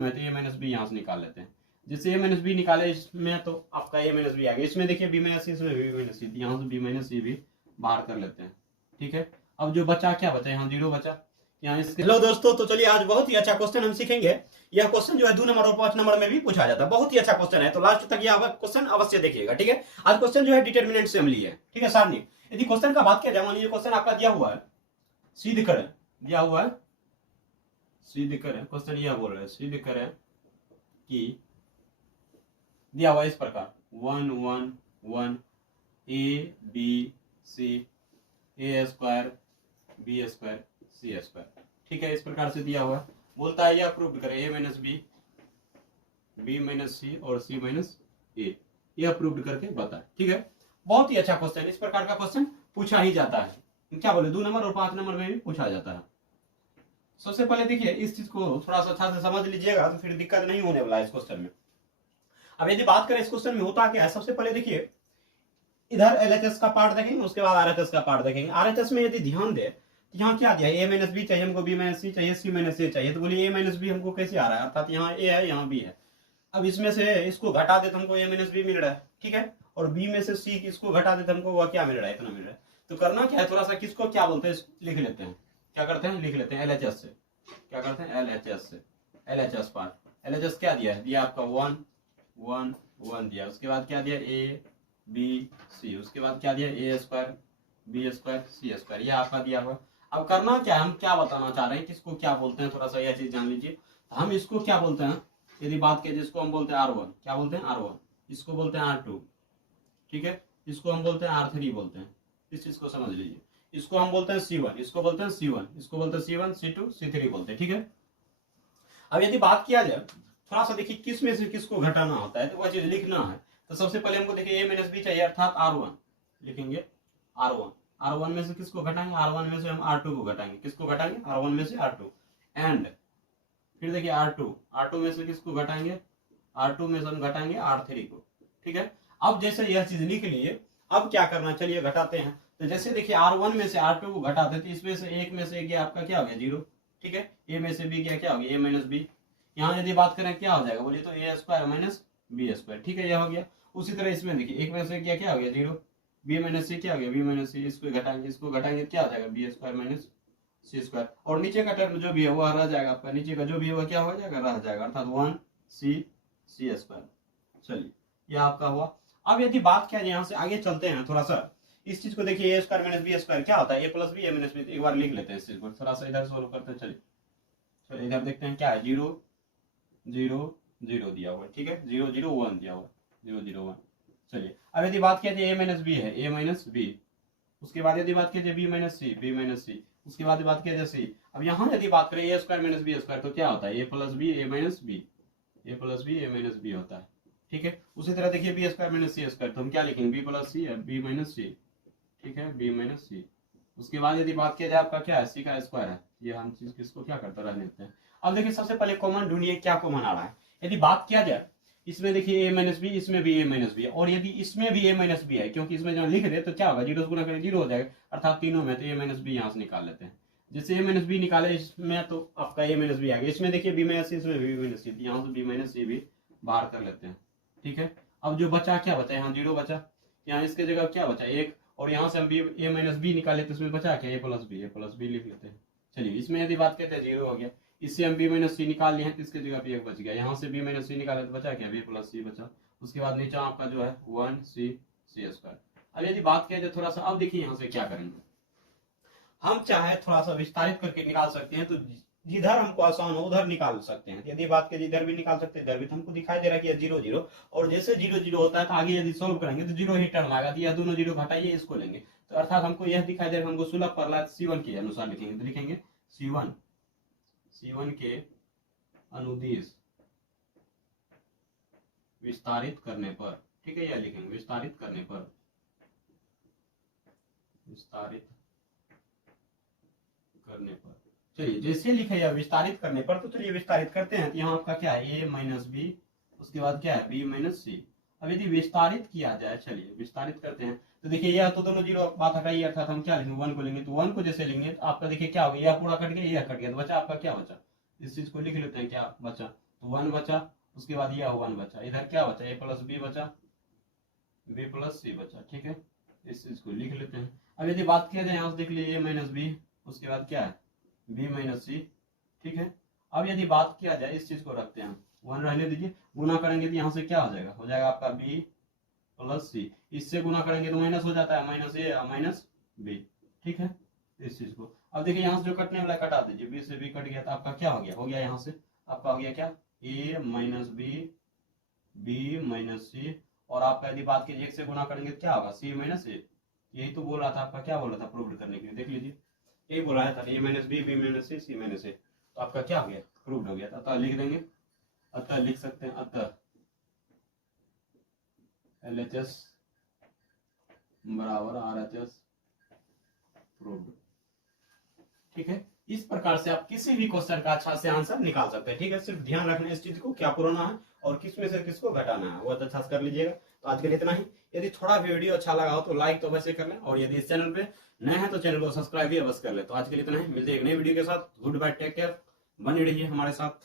तो ए minus B यहाँ से निकाल लेते हैं। जैसे ए माइनस बी निकाले इसमें तो आपका ए माइनस बी आ गया, इसमें देखिए बी माइनस सी, इसमें बी माइनस सी, यहाँ से बी माइनस सी भी बाहर कर लेते हैं। ठीक है, अब जो बचा क्या बचा, यहाँ 0 बचा यहाँ इसके। हेलो दोस्तों, तो चलिए आज बहुत ही अच्छा क्वेश्चन हम सीखेंगे। यह क्वेश्चन जो है 2 नंबर और 5 नंबर में भी पूछा जाता है, बहुत ही अच्छा क्वेश्चन है, तो लास्ट तक यह क्वेश्चन अवश्य देखिएगा। ठीक है, आज क्वेश्चन जो है डिटर्मिनेंट से हम लिए। ठीक है, सारणी। यदि क्वेश्चन का बात किया जाए, मान लीजिए क्वेश्चन आपका दिया हुआ है, सिद्ध करें, दिया हुआ है सिद्ध करें, क्वेश्चन यह बोल रहे हैं सिद्ध करें कि दिया हुआ इस प्रकार 1 1 1 A B C A square B square C square. ठीक है, इस प्रकार से दिया हुआ है। बोलता है यह प्रूव करें ए minus b, b minus c और सी माइनस ए, यह प्रूव करके बताए। ठीक है, बहुत ही अच्छा क्वेश्चन, इस प्रकार का क्वेश्चन पूछा ही जाता है। क्या बोले, 2 नंबर और 5 नंबर में भी पूछा जाता है। सबसे पहले देखिए इस चीज को थोड़ा सा अच्छा से समझ लीजिएगा, तो फिर दिक्कत नहीं होने वाला है इस क्वेश्चन में। अब यदि बात करें इस क्वेश्चन में होता क्या है, सबसे पहले देखिए इधर एलएचएस का पार्ट देखेंगे, उसके बाद आरएचएस का पार्ट देखेंगे। आरएचएस में यदि ध्यान दे तो यहाँ क्या दिया, ए माइनस बी चाहिए हमको, बी माइनस सी चाहिए, सी माइनस ए चाहिए। तो बोलिए ए माइनस बी हमको कैसे आ रहा है, अर्थात यहाँ ए है यहाँ बी है। अब इसमें से इसको घटा दे तो हमको ए माइनस बी मिल रहा है। ठीक है, और बी में से सी इसको घटा दे तो हमको वह क्या मिल रहा है, इतना मिल रहा है। तो करना क्या है, थोड़ा सा किसको क्या बोलते हैं लिख लेते हैं। क्या करते हैं, लिख लेते हैं एलएचएस से। क्या करते हैं, एलएचएस से। एलएचएस पार्ट, एलएचएस क्या दिया है, दिया आपका 1 1 1 दिया। उसके बाद क्या दिया, ए बी सी। उसके बाद क्या दिया, ए square B square C square, ये आपका दिया हुआ। अब करना क्या है, हम क्या बताना चाह रहे हैं, किसको क्या बोलते हैं, थोड़ा सा यह चीज जान लीजिए। हम इसको क्या बोलते हैं, यदि बात करें जिसको हम बोलते हैं R1, क्या बोलते हैं R1, इसको बोलते हैं R2। ठीक है, इसको हम बोलते हैं R3 बोलते हैं। इस चीज को समझ लीजिए। इसको हम बोलते हैं C1, इसको बोलते हैं C1, इसको बोलते हैं C1 C2 C3 बोलते हैं। ठीक है, अब यदि बात किया जाए थोड़ा सा देखिए किस में से किसको घटाना होता है, तो वह चीज लिखना है। तो सबसे पहले हमको देखिए ए माइनस बी चाहिए, अर्थात R1 लिखेंगे। R1 में से किसको घटाएंगे, R1 में से हम R2 को घटाएंगे। किसको घटाएंगे, R1 में से R2। एंड फिर देखिए R2 में से किसको घटाएंगे, R2 में से हम घटाएंगे R3 को। ठीक है, अब जैसे यह चीज लिख लिए, अब क्या करना, चलिए घटाते हैं। तो जैसे देखिए R1 में से R2 को घटाते तो इसमें से एक में से गया आपका क्या हो गया, 0। ठीक है, ए में से बी गया क्या हो गया, ए माइनस बी। यहाँ यदि बात करें क्या हो जाएगा, बोलिए तो ए स्क्वायर माइनस बी स्क्वायर। ठीक है, यह हो गया। उसी तरह इसमें देखिए एक में से गया क्या हो गया, 0। बी माइनस सी क्या हो गया, बी माइनस सी। इसको घटाएंगे क्या हो जाएगा, बी स्क्वायर माइनस सी स्क्वायर। और नीचे का टर्म जो भी है वह रह जाएगा आपका, नीचे का जो भी है वह क्या हो जाएगा, रह जाएगा, अर्थात 1 सी स्क्वायर। चलिए यह आपका हुआ। अब यदि बात किया जाए, यहाँ से आगे चलते हैं थोड़ा सा। इस चीज को देखिए, ए स्क्वायर माइनस बी स्क्वायर क्या होता है, ए प्लस बी ए माइनस बी। एक बार लिख लेते हैं इस चीज को, थोड़ा सा इधर सोल्व करते हैं। चलिए इधर देखते हैं क्या है, 0 0 0 दिया हुआ है। ठीक है, 0 0 1 दिया हुआ है, 0 0 1। चलिए अब यदि बात किया जाए ए माइनस बी है, ए माइनस बी। उसके बाद यदि बात किया जाए बी माइनस सी, बी माइनस सी। उसके बाद बात किया जाए सी। अब यहाँ यदि बात करें ए स्क्वायर माइनस बी स्क्वायर, तो क्या होता है, ए प्लस बी ए माइनस बी, ए प्लस बी ए माइनस बी होता है। ठीक है, उसी तरह देखिए बी स्क्वायर माइनस सी स्क्वायर, तो हम क्या लिखेंगे, बी प्लस सी है बी माइनस सी। ठीक है, बी माइनस सी। उसके बाद यदि बात किया जाए आपका क्या है, सी का स्क्वायर है। ये हम चीज किसको क्या करते रहने देते हैं। अब देखिए सबसे पहले कॉमन ढूंढिए, क्या कॉमन आ रहा है। यदि बात किया जाए इसमें देखिए ए माइनस बी, इसमें भी ए माइनस बी है, और यदि इसमें भी ए माइनस बी है, क्योंकि इसमें जब लिख रहे तो क्या होगा, 0 से गुना करें 0 हो जाएगा, अर्थात तीनों में। तो ए माइनस बी यहाँ से निकाल लेते हैं। जैसे ए माइनस बी निकाले इसमें, तो आपका ए माइनस बी आ गया। इसमें देखिए बी माइनस सी, इसमें बी माइनस सी, यहाँ से बी माइनस सी भी बाहर कर लेते हैं। ठीक है, अब जो बचा क्या बचा, यहाँ 0 बचा, यहाँ इसके जगह क्या बचा 1, और यहाँ से हम बी ए माइनस बी निकाले तो इसमें बचा क्या, ए प्लस बी लिख लेते हैं। चलिए इसमें यदि बात करते हैं 0 हो गया, इससे हम बी माइनस सी निकाल लिए हैं तो इसके जगह पे 1 बच गया। यहाँ से बी माइनस सी निकाले तो बचा क्या, बी प्लस सी बचा। उसके बाद नीचे आपका जो है 1 सी स्क्वायर। अब यदि बात किया जाए थोड़ा सा, अब देखिए यहाँ से क्या करेंगे, हम चाहे थोड़ा सा विस्तारित करके निकाल सकते हैं, तो जिधर हमको आसान हो उधर निकाल सकते हैं। यदि बात करें इधर भी निकाल सकते हैं, इधर भी। तो हमको दिखाई दे रहा है कि 0 0, और जैसे 0 0 होता है तो आगे यदि सोल्व करेंगे तो 0 ही टर्म आएगा। यह दोनों 0 घटाइए, इसको लेंगे, तो अर्थात हमको यह दिखाई दे रहा है, हमको सुलभ कर रहा है। C1 के अनुसार लिखेंगे, तो लिखेंगे C1 के अनुदिश विस्तारित करने पर। ठीक है, यह लिखेंगे विस्तारित करने पर, विस्तारित करने पर। चलिए जैसे लिखा है विस्तारित करने पर, तो चलिए विस्तारित करते हैं। तो यहाँ आपका क्या है, ए माइनस बी, उसके बाद क्या है, बी माइनस सी। अब यदि विस्तारित किया जाए, चलिए विस्तारित करते हैं, तो देखिए यह तो दोनों 0 बात हटाइए, अर्थात हम क्या लेंगे, 1 को लेंगे। तो 1 को जैसे लेंगे तो आपका देखिए क्या हो गया, यह पूरा कट गया, यह कट गया, तो बचा आपका क्या बचा, इस चीज को लिख लेते हैं, क्या बचा, तो 1 बचा, उसके बाद ये 1 बचा, इधर क्या बचा, a प्लस बी बचा, b प्लस सी बचा। ठीक है, इस चीज को लिख लेते हैं। अब यदि बात किया जाए यहाँ से देख लीजिए a माइनस बी, उसके बाद क्या है b माइनस सी। ठीक है, अब यदि बात किया जाए इस चीज को रखते हैं 1 रहने दीजिए, गुना करेंगे तो यहाँ से क्या हो जाएगा आपका b प्लस सी, इससे गुना करेंगे तो माइनस हो जाता है, माइनस ए माइनस बी। ठीक है, इस चीज को अब देखिए यहाँ से जो कटने वाला कटा दीजिए, बी से बी कट गया तो आपका क्या हो गया यहाँ से आपका हो गया क्या a minus b, b minus c, और आपका यदि बात कीजिए 1 से गुना करेंगे तो क्या होगा सी माइनस ए। यही तो बोल रहा था आपका, क्या बोल रहा था प्रूव करने के लिए, देख लीजिए यही बोला था a minus b, b minus c, c minus a, तो आपका क्या हो गया प्रूव हो गया। अतः लिख देंगे, अतः लिख सकते हैं, अतः LHS बराबर RHS प्रूव्ड। ठीक है, इस प्रकार से आप किसी भी क्वेश्चन का अच्छा से आंसर निकाल सकते हैं। ठीक है, सिर्फ ध्यान रखना इस चीज को, क्या पुराना है और किस में से किसको घटाना है वो अच्छा से कर लीजिएगा। तो आज के लिए इतना ही। यदि थोड़ा भी वीडियो अच्छा लगा हो तो लाइक तो अवश्य कर लें, और यदि इस चैनल पे नए हैं तो चैनल को सब्सक्राइब भी अवश्य कर लें। तो आज के लिए इतना ही, मिलते हैं एक नई वीडियो के साथ। गुड बाय, टेक केयर, बने रहिए हमारे साथ।